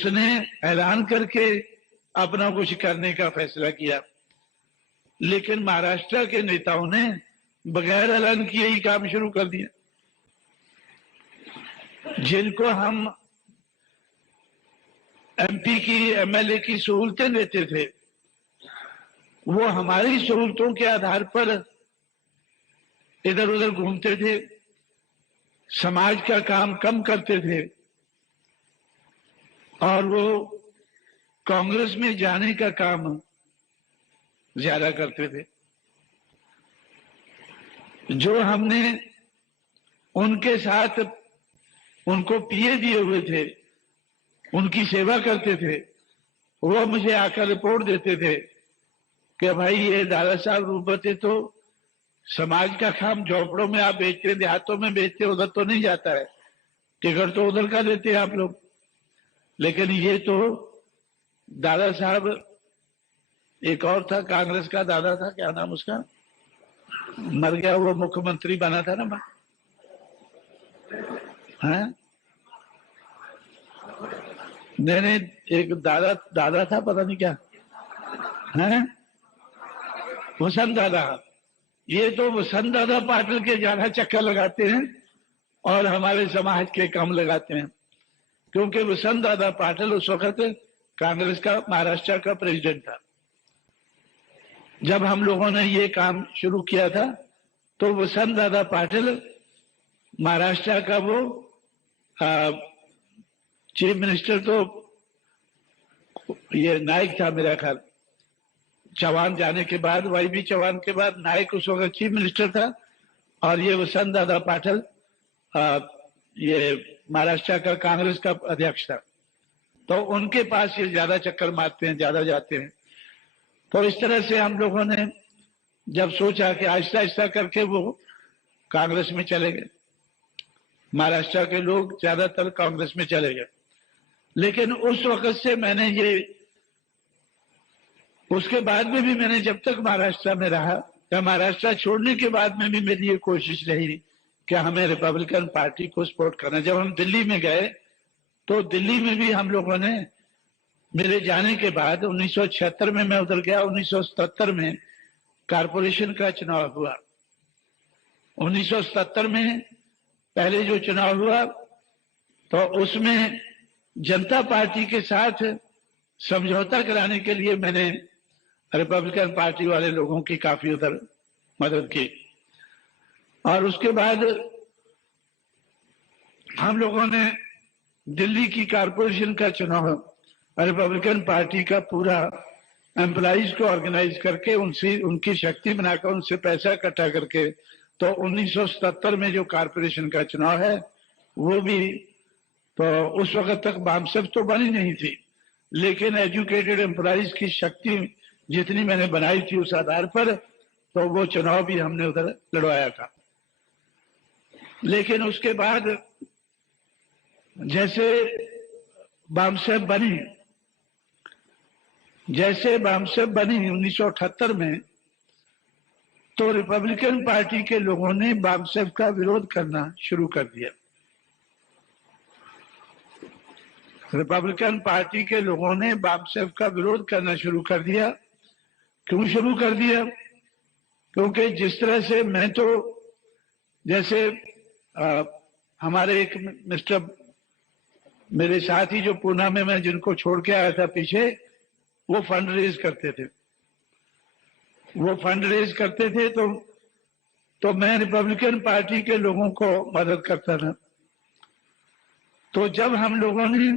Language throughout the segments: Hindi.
उसने ऐलान करके अपना कुछ करने का फैसला किया, लेकिन महाराष्ट्र के नेताओं ने बगैर ऐलान किए ही काम शुरू कर दिया। जिनको हम एमपी की एमएलए की सहूलतें देते थे, वो हमारी सहूलतों के आधार पर इधर उधर घूमते थे, समाज का काम कम करते थे और वो कांग्रेस में जाने का काम ज्यादा करते थे। जो हमने उनके साथ उनको पीए दिए हुए थे, उनकी सेवा करते थे, वो मुझे आकर रिपोर्ट देते थे कि भाई ये दादा साहब रूपते तो समाज का काम झोपड़ों में आप बेचते, देहातों में बेचते, उधर तो नहीं जाता है, टिकट तो उधर का देते हैं आप लोग। लेकिन ये तो दादा साहब, एक और था कांग्रेस का दादा था, क्या नाम उसका, मर गया, वो मुख्यमंत्री बना था ना, है नहीं, एक दादा था, पता नहीं क्या है, वसंत दादा। ये तो वसंत दादा पाटिल के ज्यादा चक्कर लगाते हैं और हमारे समाज के कम लगाते हैं, क्योंकि वसंत दादा पाटिल उस वक्त कांग्रेस का महाराष्ट्र का प्रेसिडेंट था। जब हम लोगों ने ये काम शुरू किया था तो वसंत दादा पाटिल महाराष्ट्र का वो चीफ मिनिस्टर, तो ये नायक था मेरा ख्याल, चौहान जाने के बाद, वाईबी चौहान के बाद नायक उस वक्त चीफ मिनिस्टर था, और ये वसंत दादा पाटिल ये महाराष्ट्र का कांग्रेस का अध्यक्ष था। तो उनके पास ये ज्यादा चक्कर मारते हैं, ज्यादा जाते हैं। तो इस तरह से हम लोगों ने जब सोचा कि आहिस्ता आहिस्ता करके वो कांग्रेस में चले गए, महाराष्ट्र के लोग ज्यादातर कांग्रेस में चले गए। लेकिन उस वक्त से मैंने ये, उसके बाद में भी मैंने जब तक महाराष्ट्र में रहा, या महाराष्ट्र छोड़ने के बाद में भी मेरी ये कोशिश रही कि हमें रिपब्लिकन पार्टी को सपोर्ट करना। जब हम दिल्ली में गए तो दिल्ली में भी हम लोगों ने, मेरे जाने के बाद 1976 में मैं उधर गया, 1977 में कारपोरेशन का चुनाव हुआ। 1977 में पहले जो चुनाव हुआ तो उसमें जनता पार्टी के साथ समझौता कराने के लिए मैंने रिपब्लिकन पार्टी वाले लोगों की काफी उधर मदद की। और उसके बाद हम लोगों ने दिल्ली की कारपोरेशन का चुनाव रिपब्लिकन पार्टी का पूरा एम्प्लॉइज को ऑर्गेनाइज करके, उनसे उनकी शक्ति बनाकर, उनसे पैसा इकट्ठा करके, तो 1977 में जो कारपोरेशन का चुनाव है वो भी, तो उस वक्त तक बामसेफ तो बनी नहीं थी, लेकिन एजुकेटेड एम्प्लॉइज की शक्ति जितनी मैंने बनाई थी उस आधार पर, तो वो चुनाव भी हमने उधर लड़वाया था। लेकिन उसके बाद जैसे बामसेफ बनी 1978 में, तो रिपब्लिकन पार्टी के लोगों ने बामसेफ का विरोध करना शुरू कर दिया। रिपब्लिकन पार्टी के लोगों ने बामसेफ का विरोध करना शुरू कर दिया। क्यों शुरू कर दिया? क्योंकि जिस तरह से मैं तो, जैसे हमारे एक मिस्टर, मेरे साथी जो पूना में मैं जिनको छोड़ के आया था पीछे, वो फंड रेज करते थे, तो मैं रिपब्लिकन पार्टी के लोगों को मदद करता था। तो जब हम लोगों ने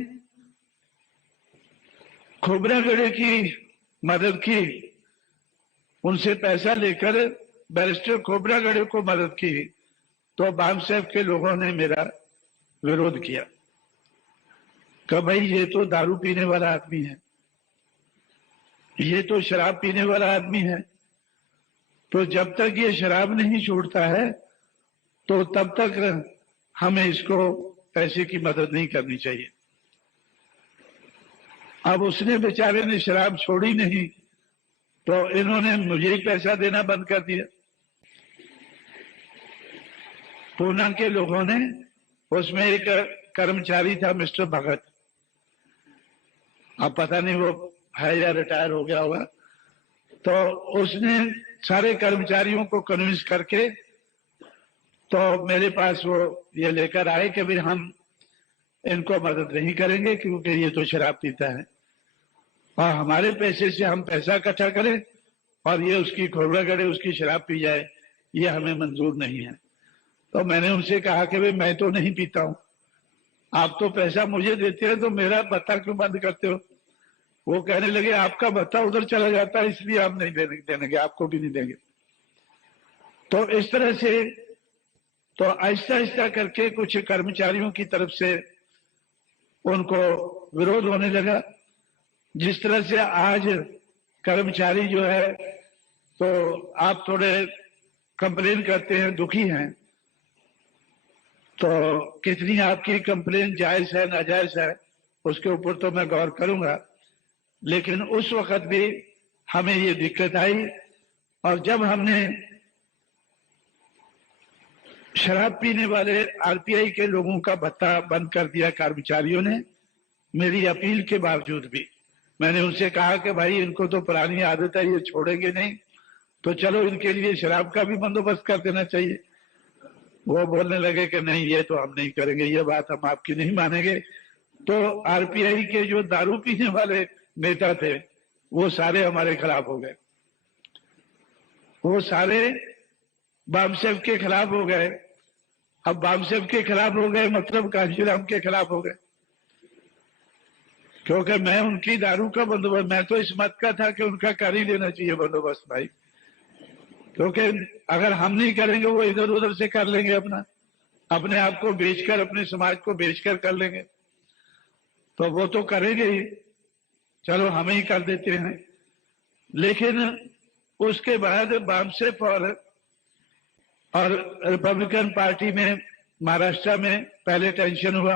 खोबरागढ़े की मदद की, उनसे पैसा लेकर बैरिस्टर खोबरागढ़े को मदद की, तो बामसेफ के लोगों ने मेरा विरोध किया कि भाई ये तो दारू पीने वाला आदमी है, ये तो शराब पीने वाला आदमी है, तो जब तक ये शराब नहीं छोड़ता है तो तब तक हमें इसको पैसे की मदद नहीं करनी चाहिए। अब उसने बेचारे ने शराब छोड़ी नहीं, तो इन्होंने मुझे ही पैसा देना बंद कर दिया। पूना के लोगों ने, उसमें एक कर्मचारी था मिस्टर भगत, अब पता नहीं वो है या रिटायर हो गया होगा। तो उसने सारे कर्मचारियों को कन्विंस करके तो मेरे पास वो ये लेकर आए कि भाई हम इनको मदद नहीं करेंगे क्योंकि ये तो शराब पीता है और हमारे पैसे से हम पैसा इकट्ठा करें और ये उसकी खोबरा करे, उसकी शराब पी जाए, ये हमें मंजूर नहीं है। तो मैंने उनसे कहा कि भाई मैं तो नहीं पीता हूं, आप तो पैसा मुझे देते हैं तो मेरा भत्ता क्यों बंद करते हो? वो कहने लगे आपका भत्ता उधर चला जाता है इसलिए हम नहीं देंगे, आपको भी नहीं देंगे। तो इस तरह से तो आहिस्ता आहिस्ता करके कुछ कर्मचारियों की तरफ से उनको विरोध होने लगा। जिस तरह से आज कर्मचारी जो है तो आप थोड़े कंप्लेन करते हैं, दुखी हैं, तो कितनी आपकी कंप्लेन जायज है नाजायज है उसके ऊपर तो मैं गौर करूंगा, लेकिन उस वक्त भी हमें ये दिक्कत आई। और जब हमने शराब पीने वाले आरपीआई के लोगों का भत्ता बंद कर दिया कर्मचारियों ने, मेरी अपील के बावजूद भी मैंने उनसे कहा कि भाई इनको तो पुरानी आदत है, ये छोड़ेंगे नहीं, तो चलो इनके लिए शराब का भी बंदोबस्त कर देना चाहिए। वो बोलने लगे कि नहीं ये तो हम नहीं करेंगे, ये बात हम आपकी नहीं मानेंगे। तो आरपीआई के जो दारू पीने वाले नेता थे वो सारे हमारे खिलाफ हो गए, वो सारे बामसेफ के खिलाफ हो गए। अब बामसेफ के खिलाफ हो गए मतलब कांशीराम के खिलाफ हो गए, क्योंकि मैं उनकी दारू का बंदोबस्त, मैं तो इस मत का था कि उनका कर ही लेना चाहिए बंदोबस्त भाई, क्योंकि अगर हम नहीं करेंगे वो इधर उधर से कर लेंगे, अपने आप को बेचकर, अपने समाज को बेचकर कर लेंगे, तो वो तो करेंगे ही, चलो हम ही कर देते हैं। लेकिन उसके बाद बामसेफ और रिपब्लिकन पार्टी में महाराष्ट्र में पहले टेंशन हुआ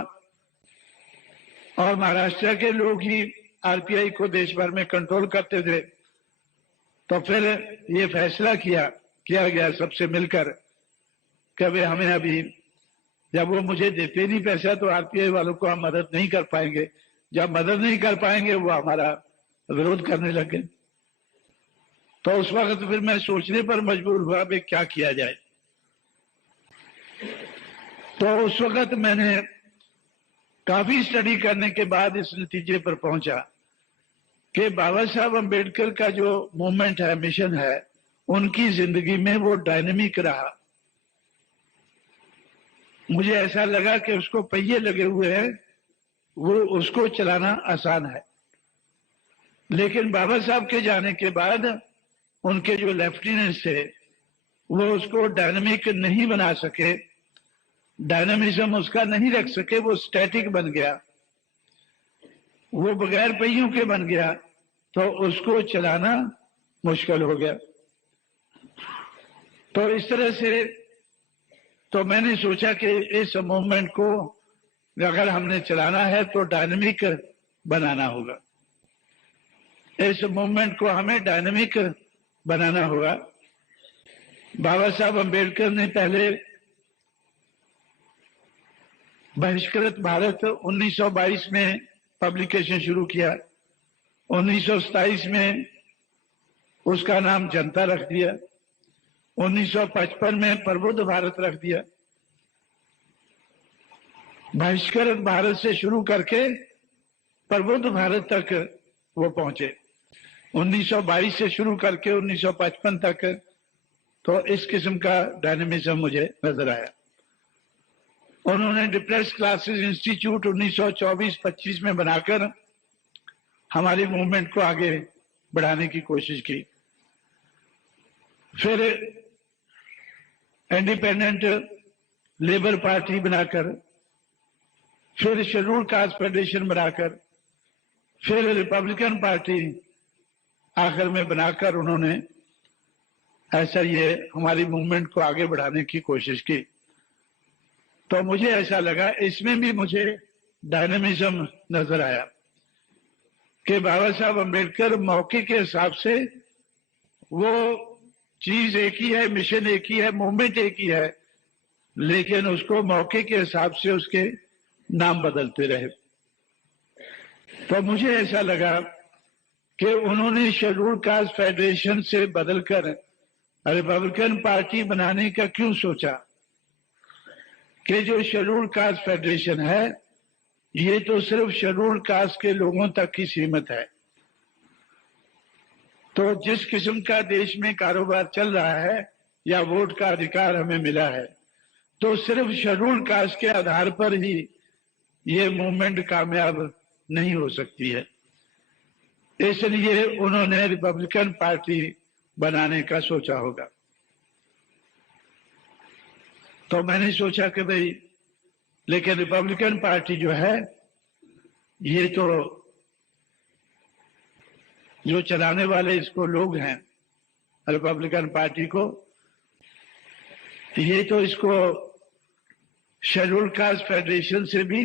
और महाराष्ट्र के लोग ही आरपीआई को देश भर में कंट्रोल करते थे। तो फिर ये फैसला किया गया सबसे मिलकर कि भाई हमें अभी, जब वो मुझे देते नहीं पैसा तो आरपीआई वालों को हम मदद नहीं कर पाएंगे, जब मदद नहीं कर पाएंगे वो हमारा विरोध करने लगे। तो उस वक्त फिर मैं सोचने पर मजबूर हुआ भाई क्या किया जाए। तो उस वक्त मैंने काफी स्टडी करने के बाद इस नतीजे पर पहुंचा कि बाबा साहब अम्बेडकर का जो मूवमेंट है, मिशन है, उनकी जिंदगी में वो डायनेमिक रहा। मुझे ऐसा लगा कि उसको पहिए लगे हुए हैं, वो उसको चलाना आसान है। लेकिन बाबा साहब के जाने के बाद उनके जो लेफ्टिनेंट्स थे वो उसको डायनेमिक नहीं बना सके, डायनामिज्म उसका नहीं रख सके, वो स्टैटिक बन गया, वो बगैर पहियों के बन गया, तो उसको चलाना मुश्किल हो गया। तो इस तरह से तो मैंने सोचा कि इस मूवमेंट को अगर हमने चलाना है तो डायनेमिक बनाना होगा, इस मूवमेंट को हमें डायनेमिक बनाना होगा। बाबा साहब अम्बेडकर ने पहले बहिष्कृत भारत 1922 में पब्लिकेशन शुरू किया, 1927 में उसका नाम जनता रख दिया, 1955 में प्रबुद्ध भारत रख दिया। बहिष्कृत भारत से शुरू करके प्रबुद्ध भारत तक वो पहुंचे, 1922 से शुरू करके 1955 तक। तो इस किस्म का डायनेमिज्म मुझे नजर आया। उन्होंने डिप्रेस्ड क्लासेस इंस्टीट्यूट 1924-25 में बनाकर हमारी मूवमेंट को आगे बढ़ाने की कोशिश की। फिर इंडिपेंडेंट लेबर पार्टी बनाकर, फिर शेड्यूल कास्ट फेडरेशन बनाकर, फिर रिपब्लिकन पार्टी आखिर में बनाकर उन्होंने ऐसा ये हमारी मूवमेंट को आगे बढ़ाने की कोशिश की। तो मुझे ऐसा लगा इसमें भी मुझे डायनेमिज्म नजर आया कि बाबा साहब अम्बेडकर मौके के हिसाब से, वो चीज एक ही है, मिशन एक ही है, मूवमेंट एक ही है, लेकिन उसको मौके के हिसाब से उसके नाम बदलते रहे। तो मुझे ऐसा लगा कि उन्होंने शेड्यूल कास्ट फेडरेशन से बदलकर रिपब्लिकन पार्टी बनाने का क्यों सोचा कि जो शेड्यूल कास्ट फेडरेशन है ये तो सिर्फ शेड्यूल कास्ट के लोगों तक ही सीमित है। तो जिस किस्म का देश में कारोबार चल रहा है या वोट का अधिकार हमें मिला है तो सिर्फ शेड्यूल कास्ट के आधार पर ही ये मूवमेंट कामयाब नहीं हो सकती है। इसलिए उन्होंने रिपब्लिकन पार्टी बनाने का सोचा होगा। तो मैंने सोचा कि भाई लेकिन रिपब्लिकन पार्टी जो है ये तो जो चलाने वाले इसको लोग हैं रिपब्लिकन पार्टी को, ये तो इसको शेड्यूल कास्ट फेडरेशन से भी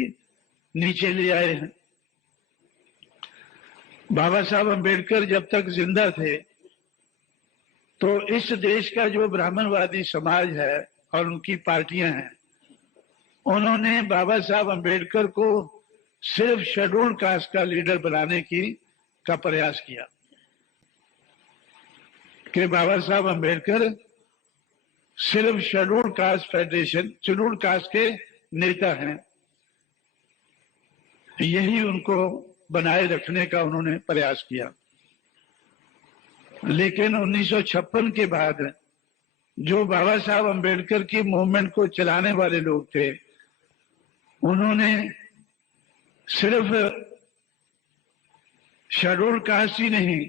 नीचे ले आए हैं। बाबा साहब अम्बेडकर जब तक जिंदा थे तो इस देश का जो ब्राह्मणवादी समाज है और उनकी पार्टियां हैं उन्होंने बाबा साहब अम्बेडकर को सिर्फ शेड्यूल कास्ट का लीडर बनाने का प्रयास किया कि बाबा साहब अम्बेडकर सिर्फ schedule caste federation schedule caste के नेता हैं, यही उनको बनाए रखने का उन्होंने प्रयास किया। लेकिन 1956 के बाद जो बाबा साहब अम्बेडकर की मूवमेंट को चलाने वाले लोग थे उन्होंने सिर्फ शेड्यूल कास्ट ही नहीं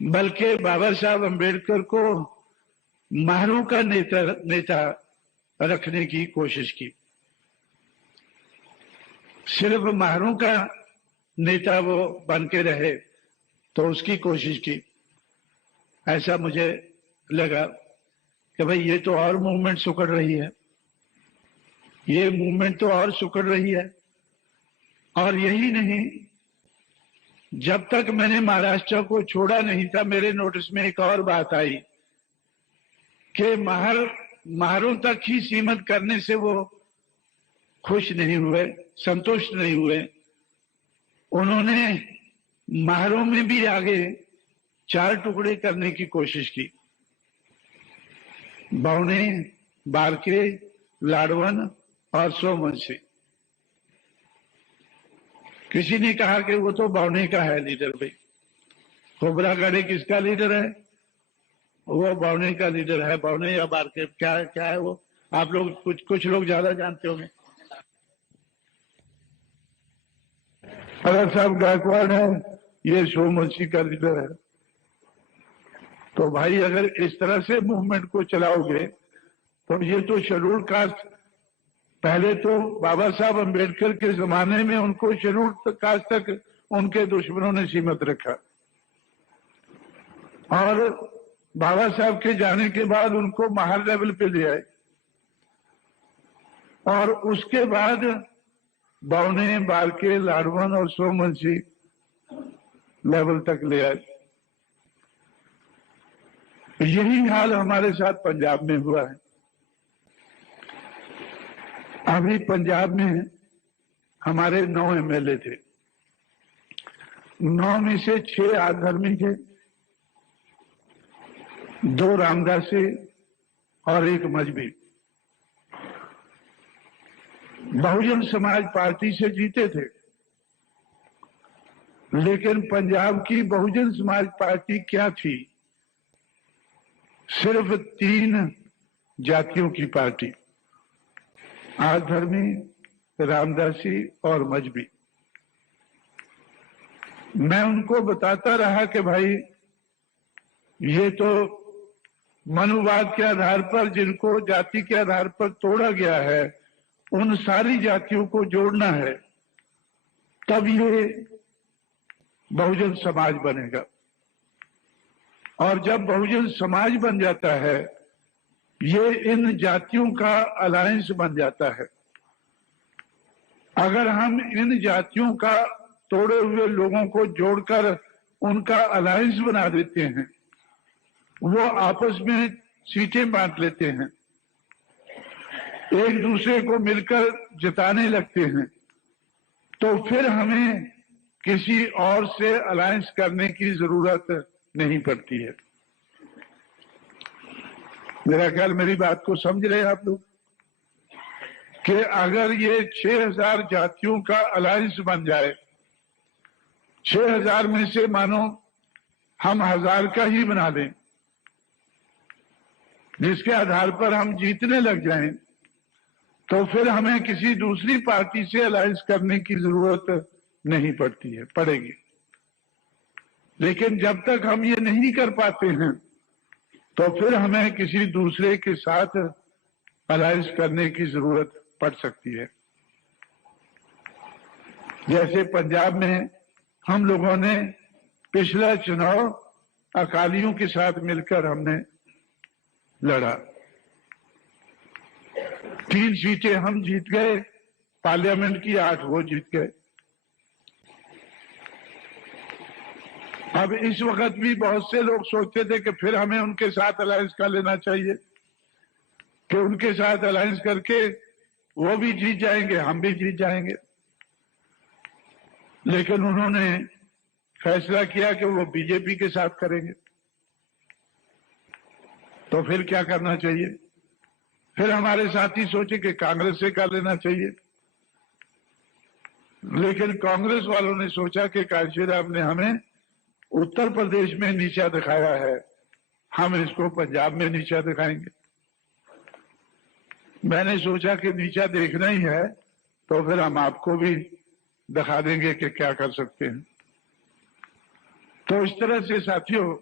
बल्कि बाबा साहब अम्बेडकर को महारों का नेता रखने की कोशिश की। सिर्फ महारों का नेता वो बन के रहे तो उसकी कोशिश की। ऐसा मुझे लगा कि भाई ये तो और मूवमेंट सुकड़ रही है, ये मूवमेंट तो और सुकड़ रही है। और यही नहीं, जब तक मैंने महाराष्ट्र को छोड़ा नहीं था मेरे नोटिस में एक और बात आई कि महारों तक ही सीमित करने से वो खुश नहीं हुए, संतुष्ट नहीं हुए। उन्होंने महारों में भी आगे 4 टुकड़े करने की कोशिश की, बावने, बारके, लाडवन और सोमवंशी। किसी ने कहा कि वो तो बावने का है लीडर। भाई खोबरागढ़े किसका लीडर है? वो बावने का लीडर है। बावने या बारके क्या है वो? आप लोग कुछ लोग ज्यादा जानते होंगे। अगर साहब गायकवाड़ है, ये सोमवंशी का लीडर है। तो भाई अगर इस तरह से मूवमेंट को चलाओगे तो ये तो शेड्यूल कास्ट, पहले तो बाबा साहब अम्बेडकर के जमाने में उनको शेड्यूल कास्ट तक उनके दुश्मनों ने सीमित रखा और बाबा साहब के जाने के बाद उनको महार लेवल पे ले आए और उसके बाद बावने, बारके, लाडवन और सोमवंशी लेवल तक ले आए। यही हाल हमारे साथ पंजाब में हुआ है। अभी पंजाब में हमारे 9 एमएलए थे, 9 में से 6 आधर्मी थे, 2 रामदासी और 1 मजहबी। बहुजन समाज पार्टी से जीते थे, लेकिन पंजाब की बहुजन समाज पार्टी क्या थी? सिर्फ 3 जातियों की पार्टी, आधर्मी, रामदासी और मजहबी। मैं उनको बताता रहा कि भाई ये तो मनुवाद के आधार पर, जिनको जाति के आधार पर तोड़ा गया है, उन सारी जातियों को जोड़ना है, तब ये बहुजन समाज बनेगा। और जब बहुजन समाज बन जाता है ये इन जातियों का अलायंस बन जाता है। अगर हम इन जातियों का तोड़े हुए लोगों को जोड़कर उनका अलायंस बना देते हैं, वो आपस में सीटें बांट लेते हैं, एक दूसरे को मिलकर जिताने लगते हैं, तो फिर हमें किसी और से अलायंस करने की जरूरत नहीं पड़ती है। मेरा ख्याल मेरी बात को समझ रहे हैं आप लोग कि अगर ये 6000 जातियों का अलायंस बन जाए, 6000 में से मानो हम 1000 का ही बना दें, जिसके आधार पर हम जीतने लग जाएं, तो फिर हमें किसी दूसरी पार्टी से अलायंस करने की जरूरत नहीं पड़ती है, पड़ेगी। लेकिन जब तक हम ये नहीं कर पाते हैं तो फिर हमें किसी दूसरे के साथ अलायंस करने की जरूरत पड़ सकती है। जैसे पंजाब में हम लोगों ने पिछला चुनाव अकालियों के साथ मिलकर हमने लड़ा, 3 सीटें हम जीत गए, पार्लियामेंट की 8 वो जीत गए। अब इस वक्त भी बहुत से लोग सोचते थे कि फिर हमें उनके साथ अलायंस कर लेना चाहिए, कि उनके साथ अलायंस करके वो भी जीत जाएंगे, हम भी जीत जाएंगे। लेकिन उन्होंने फैसला किया कि वो बीजेपी के साथ करेंगे। तो फिर क्या करना चाहिए? फिर हमारे साथी सोचे कि कांग्रेस से कर लेना चाहिए। लेकिन कांग्रेस वालों ने सोचा कि कांशीराम ने हमें उत्तर प्रदेश में नीचा दिखाया है, हम इसको पंजाब में नीचा दिखाएंगे। मैंने सोचा कि नीचा देखना ही है तो फिर हम आपको भी दिखा देंगे कि क्या कर सकते हैं। तो इस तरह से साथियों,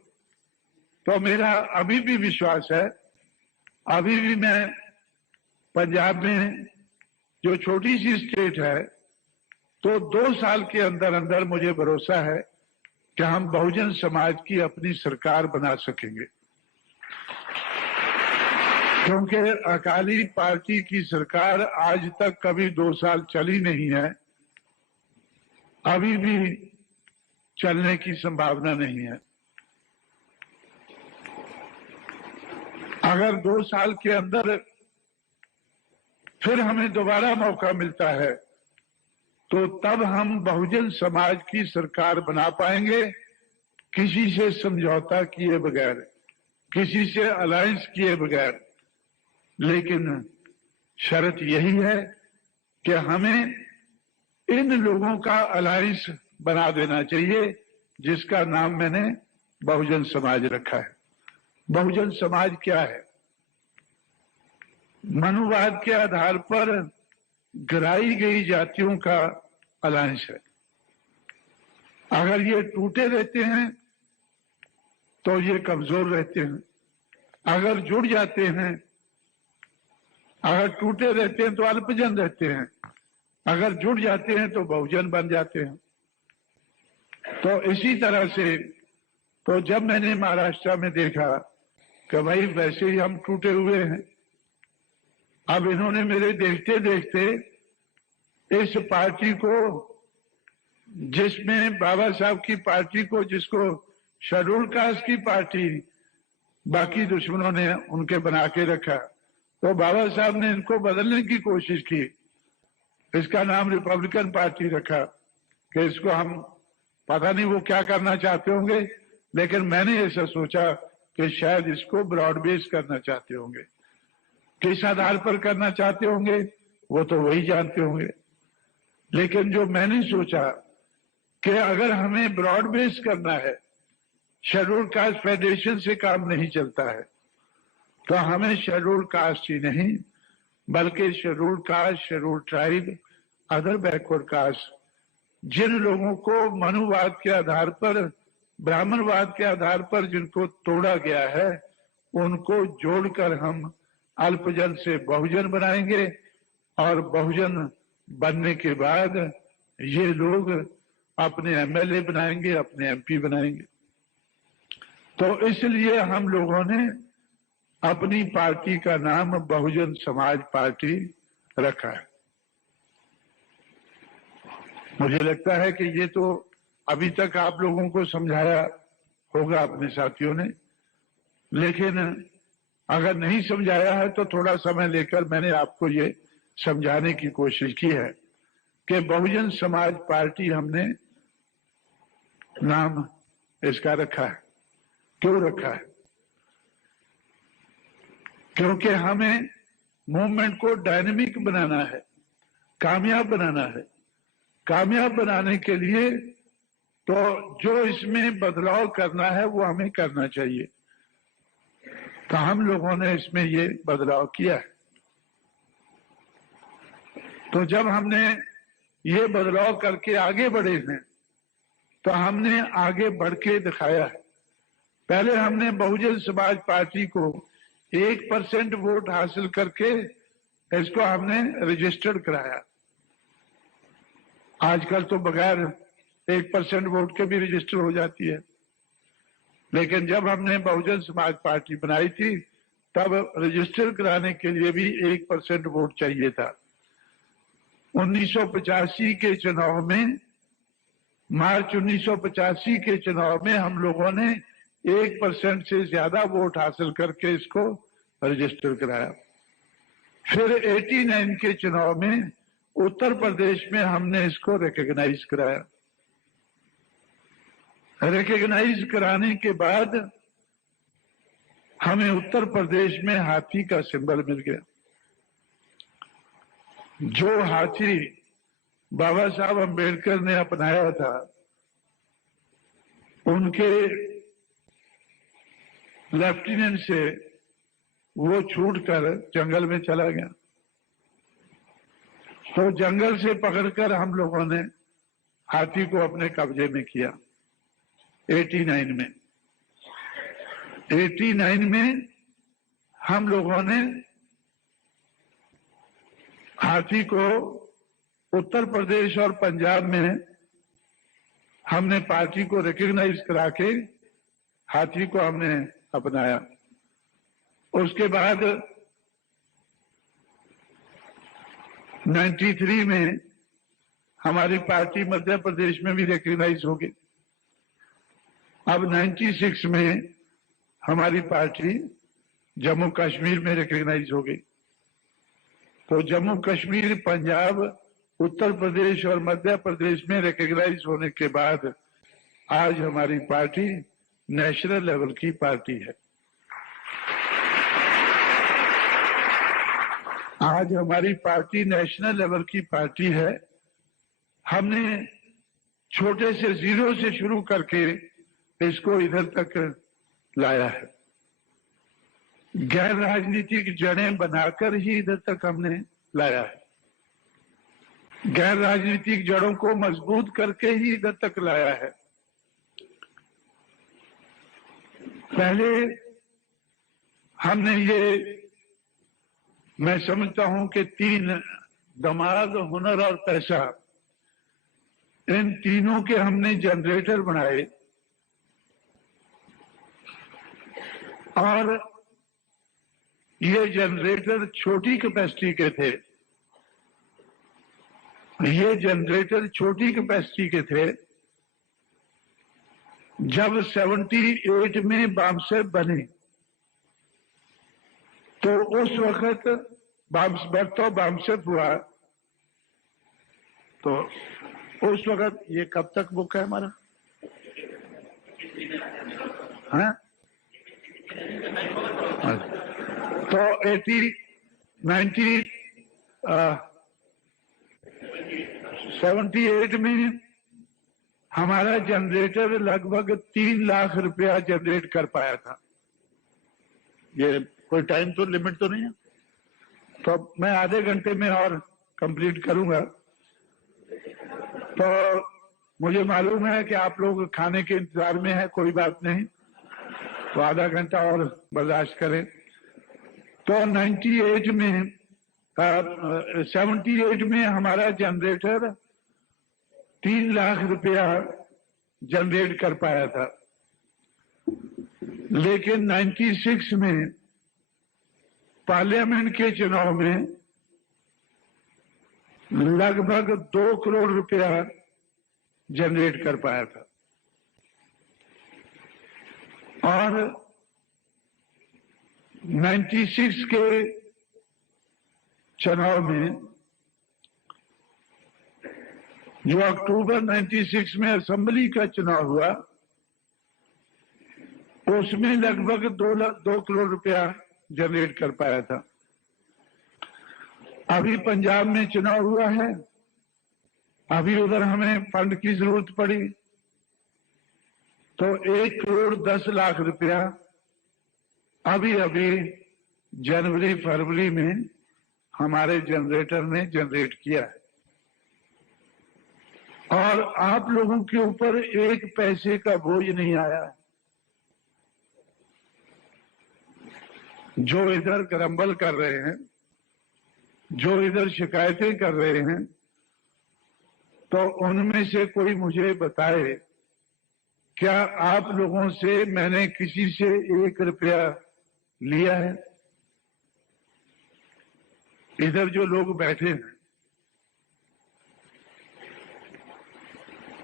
तो मेरा अभी भी विश्वास है, अभी भी मैं पंजाब में जो छोटी सी स्टेट है, तो 2 साल के अंदर अंदर मुझे भरोसा है कि हम बहुजन समाज की अपनी सरकार बना सकेंगे। क्योंकि अकाली पार्टी की सरकार आज तक कभी 2 साल चली नहीं है, अभी भी चलने की संभावना नहीं है। अगर 2 साल के अंदर फिर हमें दोबारा मौका मिलता है तो तब हम बहुजन समाज की सरकार बना पाएंगे, किसी से समझौता किए बगैर, किसी से अलायंस किए बगैर। लेकिन शर्त यही है कि हमें इन लोगों का अलायंस बना देना चाहिए जिसका नाम मैंने बहुजन समाज रखा है। बहुजन समाज क्या है? मनुवाद के आधार पर गिराई गई जातियों का अलायंस है। अगर ये टूटे रहते हैं तो ये कमजोर रहते हैं, अगर जुड़ जाते हैं, अगर टूटे रहते हैं तो अल्पजन रहते हैं, अगर जुड़ जाते हैं तो बहुजन बन जाते हैं। तो इसी तरह से तो जब मैंने महाराष्ट्र में देखा कि भाई वैसे ही हम टूटे हुए हैं, अब इन्होंने मेरे देखते देखते इस पार्टी को, जिसमें बाबा साहब की पार्टी को, जिसको शेड्यूल कास्ट की पार्टी बाकी दुश्मनों ने उनके बना के रखा, तो बाबा साहब ने इनको बदलने की कोशिश की, इसका नाम रिपब्लिकन पार्टी रखा कि इसको हम, पता नहीं वो क्या करना चाहते होंगे, लेकिन मैंने ऐसा सोचा कि शायद इसको ब्रॉड बेस करना चाहते होंगे। किस आधार पर करना चाहते होंगे वो तो वही जानते होंगे। लेकिन जो मैंने सोचा कि अगर हमें ब्रॉड बेस करना है, शेड्यूल कास्ट फेडरेशन से काम नहीं चलता है, तो हमें शेड्यूल कास्ट ही नहीं बल्कि schedule caste, schedule tribe, other backward caste, जिन लोगों को मनुवाद के आधार पर, ब्राह्मणवाद के आधार पर जिनको तोड़ा गया है, उनको जोड़कर हम अल्पजन से बहुजन बनाएंगे और बहुजन बनने के बाद ये लोग अपने एमएलए बनाएंगे, अपने एमपी बनाएंगे। तो इसलिए हम लोगों ने अपनी पार्टी का नाम बहुजन समाज पार्टी रखा है। मुझे लगता है कि ये तो अभी तक आप लोगों को समझाया होगा अपने साथियों ने, लेकिन अगर नहीं समझाया है तो थोड़ा समय लेकर मैंने आपको ये समझाने की कोशिश की है कि बहुजन समाज पार्टी हमने नाम इसका रखा है। क्यों रखा है? क्योंकि हमें मूवमेंट को डायनेमिक बनाना है, कामयाब बनाना है। कामयाब बनाने के लिए तो जो इसमें बदलाव करना है वो हमें करना चाहिए। तो हम लोगों ने इसमें ये बदलाव किया है। तो जब हमने ये बदलाव करके आगे बढ़े हैं तो हमने आगे बढ़ के दिखाया है। पहले हमने बहुजन समाज पार्टी को 1% वोट हासिल करके इसको हमने रजिस्टर्ड कराया। आजकल तो बगैर 1% वोट के भी रजिस्टर हो जाती है, लेकिन जब हमने बहुजन समाज पार्टी बनाई थी तब रजिस्टर कराने के लिए भी 1% वोट चाहिए था। 1985 के चुनाव में, मार्च 1985 के चुनाव में हम लोगों ने 1% से ज्यादा वोट हासिल करके इसको रजिस्टर कराया। फिर 89 के चुनाव में उत्तर प्रदेश में हमने इसको रिकॉग्नाइज कराया। रिकॉग्नाइज कराने के बाद हमें उत्तर प्रदेश में हाथी का सिंबल मिल गया। जो हाथी बाबा साहब अम्बेडकर ने अपनाया था, उनके लेफ्टिनेंट से वो छूटकर जंगल में चला गया। तो जंगल से पकड़कर हम लोगों ने हाथी को अपने कब्जे में किया। 89 में 89 में हम लोगों ने हाथी को उत्तर प्रदेश और पंजाब में हमने पार्टी को रिकॉग्नाइज करा के हाथी को हमने अपनाया। उसके बाद 93 में हमारी पार्टी मध्य प्रदेश में भी रिकॉग्नाइज हो गई। अब 96 में हमारी पार्टी जम्मू कश्मीर में रिकॉग्नाइज हो गई। तो जम्मू कश्मीर, पंजाब, उत्तर प्रदेश और मध्य प्रदेश में रिकॉग्नाइज होने के बाद आज हमारी पार्टी नेशनल लेवल की पार्टी है। आज हमारी पार्टी नेशनल लेवल की पार्टी है। हमने छोटे से जीरो से शुरू करके इसको इधर तक लाया है। गैर राजनीतिक जड़ें बनाकर ही इधर तक हमने लाया है। गैर राजनीतिक जड़ों को मजबूत करके ही इधर तक लाया है। पहले हमने ये, मैं समझता हूं कि 3 दिमाग, हुनर और पैसा, इन तीनों के हमने जनरेटर बनाए और ये जनरेटर छोटी कैपेसिटी के थे। ये जनरेटर छोटी कैपेसिटी के थे। जब 78 में बामसेफ बने तो उस वक्त बर्तो बामसेफ हुआ। तो उस वक्त, ये कब तक बुक है हमारा? हाँ? तो 78 में हमारा जनरेटर लगभग 3 लाख रुपया जनरेट कर पाया था। ये कोई टाइम तो लिमिट तो नहीं है, तो मैं आधे घंटे में और कंप्लीट करूंगा। तो मुझे मालूम है कि आप लोग खाने के इंतजार में हैं, कोई बात नहीं, तो आधा घंटा और बर्दाश्त करें। तो 78 में हमारा जनरेटर 3 लाख रुपया जनरेट कर पाया था। लेकिन 96 में पार्लियामेंट के चुनाव में लगभग 2 करोड़ रुपया जनरेट कर पाया था। और 96 के चुनाव में जो अक्टूबर 96 में असेंबली का चुनाव हुआ, उसमें लगभग 2 करोड़ रुपया जनरेट कर पाया था। अभी पंजाब में चुनाव हुआ है, अभी उधर हमें फंड की जरूरत पड़ी तो 1 करोड़ 10 लाख रुपया अभी जनवरी फरवरी में हमारे जनरेटर ने जनरेट किया है। और आप लोगों के ऊपर 1 पैसे का बोझ नहीं आया। जो इधर करम्बल कर रहे हैं, जो इधर शिकायतें कर रहे हैं, तो उनमें से कोई मुझे बताए, क्या आप लोगों से मैंने किसी से 1 रुपया लिया है? इधर जो लोग बैठे हैं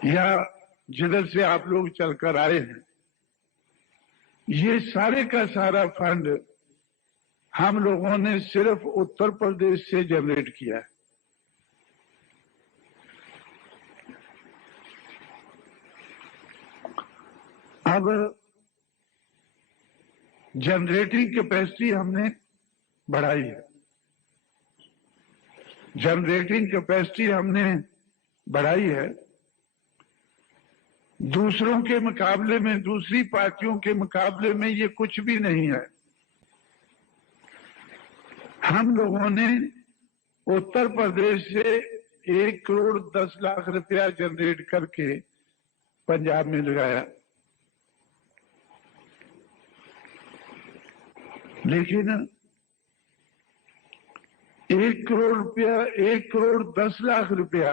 या जिधर से आप लोग चलकर आए हैं, ये सारे का सारा फंड हम लोगों ने सिर्फ उत्तर प्रदेश से जनरेट किया है। अब जनरेटिंग कैपेसिटी हमने बढ़ाई है, जनरेटिंग कैपेसिटी हमने बढ़ाई है। दूसरों के मुकाबले में, दूसरी पार्टियों के मुकाबले में ये कुछ भी नहीं है। हम लोगों ने उत्तर प्रदेश से 1 करोड़ 10 लाख रुपया जनरेट करके पंजाब में लगाया, लेकिन 1 करोड़ 10 लाख रुपया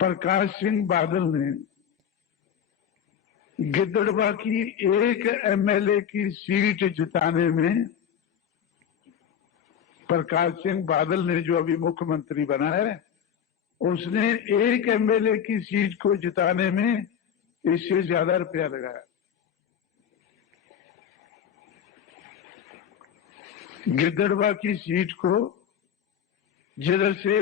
प्रकाश सिंह बादल ने गिद्दड़वा की एक एमएलए की सीट जिताने में, प्रकाश सिंह बादल ने जो अभी मुख्यमंत्री बना है, उसने एक एमएलए की सीट को जिताने में इससे ज्यादा रुपया लगाया। गिद्दड़वा की सीट को, जिधर से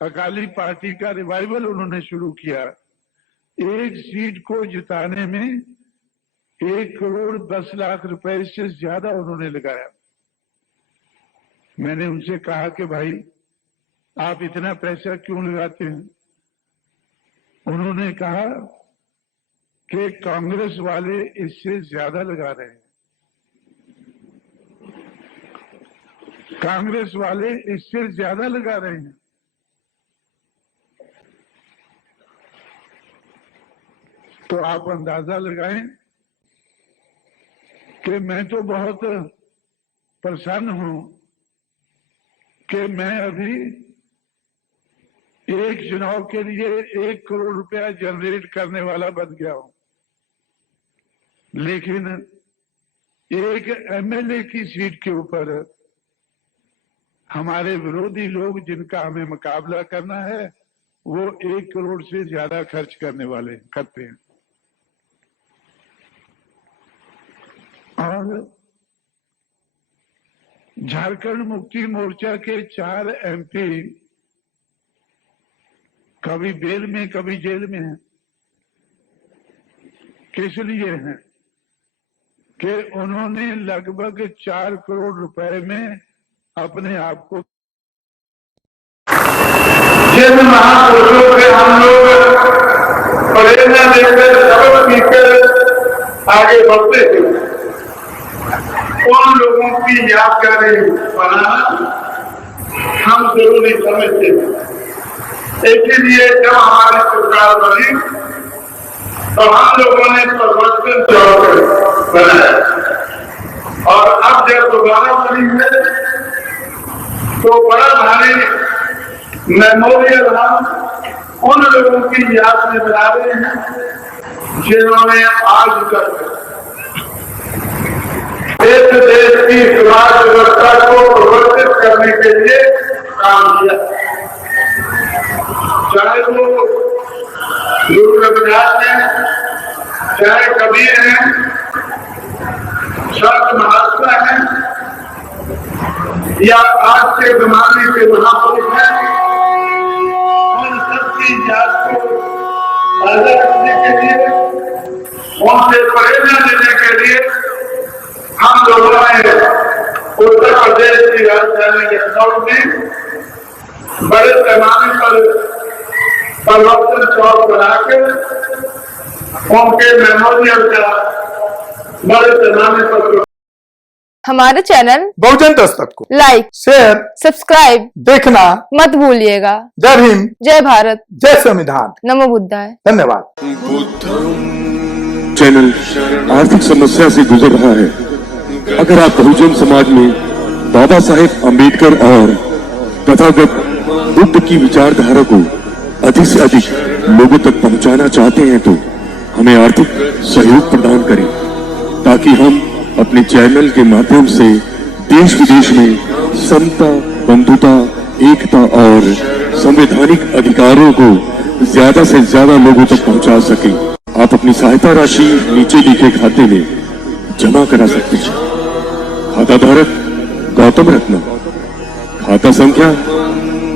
अकाली पार्टी का रिवाइवल उन्होंने शुरू किया, एक सीट को जिताने में 1 करोड़ 10 लाख रुपए से ज्यादा उन्होंने लगाया। मैंने उनसे कहा कि भाई आप इतना पैसा क्यों लगाते हैं? उन्होंने कहा कि कांग्रेस वाले इससे ज्यादा लगा रहे हैं, कांग्रेस वाले इससे ज्यादा लगा रहे हैं। तो आप अंदाजा लगाएं कि मैं तो बहुत प्रसन्न हूं कि मैं अभी एक चुनाव के लिए 1 करोड़ रुपया जनरेट करने वाला बन गया हूं, लेकिन एक एमएलए की सीट के ऊपर हमारे विरोधी लोग, जिनका हमें मुकाबला करना है, वो 1 करोड़ से ज्यादा खर्च करते हैं। और झारखंड मुक्ति मोर्चा के 4 एमपी कभी बेल में कभी जेल में हैं। किस लिए हैं? कि उन्होंने लगभग 4 करोड़ रुपए में अपने आप को, जिन महापुरुषों से हम लोग प्रेरणा लेकर सबक सीखकर आगे बढ़ते थे, उन लोगों की यादगारी बनाना हम जरूरी समझते हैं। इसीलिए जब हमारी सरकार बनी तो हम लोगों ने परिवर्तन चौक बनाया, और अब जब दोबारा बनी है तो बड़ा भारी मेमोरियल हम उन लोगों की याद में बना रहे हैं जिन्होंने आज तक देश की समाज व्यवस्था को परिवर्तित करने के लिए काम किया। चाहे वो गुरु रविदास हैं, चाहे कबीर हैं, संत महात्मा हैं, या आज के जमाने के महापुरुष हैं, की जात को ताजा करने के लिए, उनसे प्रेरणा देने के लिए हम लोगों ने उत्तर प्रदेश की राजधानी लखनऊ में बड़े पैमाने पर परिवर्तन चौक बनाकर उनके मेमोरियल का बड़े पैमाने पर हमारे चैनल बहुजन दस्तक को लाइक, शेयर, सब्सक्राइब देखना मत भूलिएगा। जय हिंद, जय भारत, जय संविधान, नमो बुद्धाय। धन्यवाद। चैनल आर्थिक समस्या से गुजर रहा है। अगर आप बहुजन समाज में बाबा साहेब अम्बेडकर और तथागत बुद्ध की विचारधारा को अधिक से अधिक लोगों तक पहुंचाना चाहते हैं तो हमें आर्थिक सहयोग प्रदान करें, ताकि हम अपने चैनल के माध्यम से देश विदेश में समता, बंधुता, एकता और संवैधानिक अधिकारों को ज्यादा से ज्यादा लोगों तक पहुंचा सकें। आप अपनी सहायता राशि नीचे लिखे खाते में जमा करा सकते हैं। खाता धारक गौतम रत्न, खाता संख्या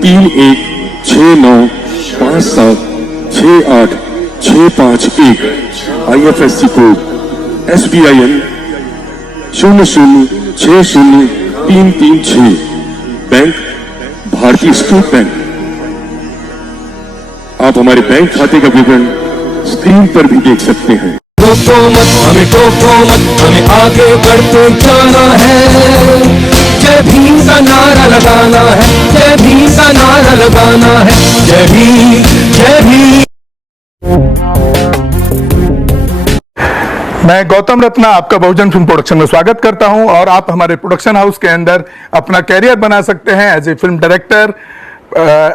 3169576865 IFSC कोड SBIN 0060336, बैंक भारतीय स्टेट बैंक। आप हमारे बैंक खाते का विवरण स्क्रीन पर भी देख सकते हैं। टोको मत, हमें आगे बढ़ते जाना है। जय भीम का नारा लगाना है, जय भीम का नारा लगाना है। जय भीम, जय भीम। मैं गौतम रत्ना आपका बहुजन फिल्म प्रोडक्शन में स्वागत करता हूं और आप हमारे प्रोडक्शन हाउस के अंदर अपना कैरियर बना सकते हैं as a film director,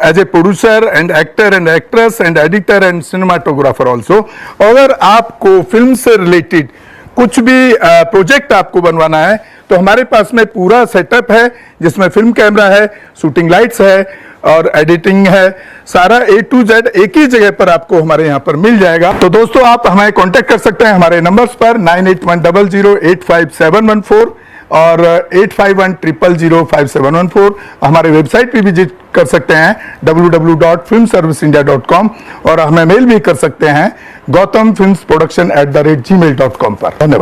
as a producer and actor and actress and editor and cinematographer also. अगर आपको फिल्म से रिलेटेड कुछ भी प्रोजेक्ट आपको बनवाना है तो हमारे पास में पूरा सेटअप है, जिसमें फिल्म कैमरा है, शूटिंग लाइट्स है और एडिटिंग है। सारा A to Z एक ही जगह पर आपको हमारे यहाँ पर मिल जाएगा। तो दोस्तों आप हमें कांटेक्ट कर सकते हैं हमारे नंबर्स पर 9810085714 और 8510005714। हमारे वेबसाइट पे विजिट कर सकते हैं www.filmserviceindia.com और हमें मेल भी कर सकते हैं gautamfilmsproduction@gmail.com पर। धन्यवाद।